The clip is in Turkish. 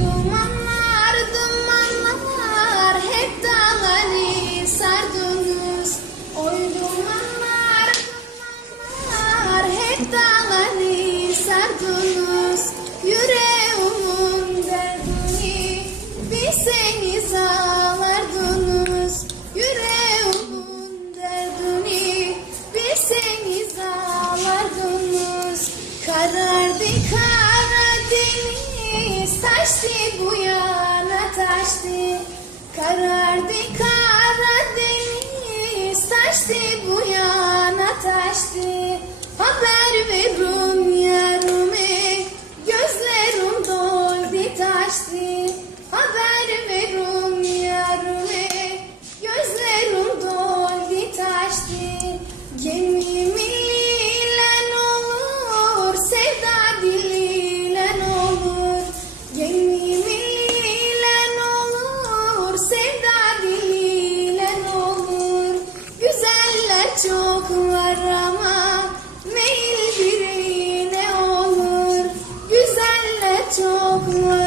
Dumanlar, dumanlar hep dağları sardınız. Oy dumanlar, dumanlar hep dağları sardınız. Yüreğimin derdini bilseniz ağlardınız. Yüreğimin derdini bilseniz ağlardınız. Karardı kar saçtı bu yana taştı. Karardı kara deniz. Saçtı bu yana taştı. Haber verin yarime gözlerim doldu taştı. Haber verin yarime gözlerim doldu taştı. Gemimi çoklarama meyil birine olur. Güzelle çoklar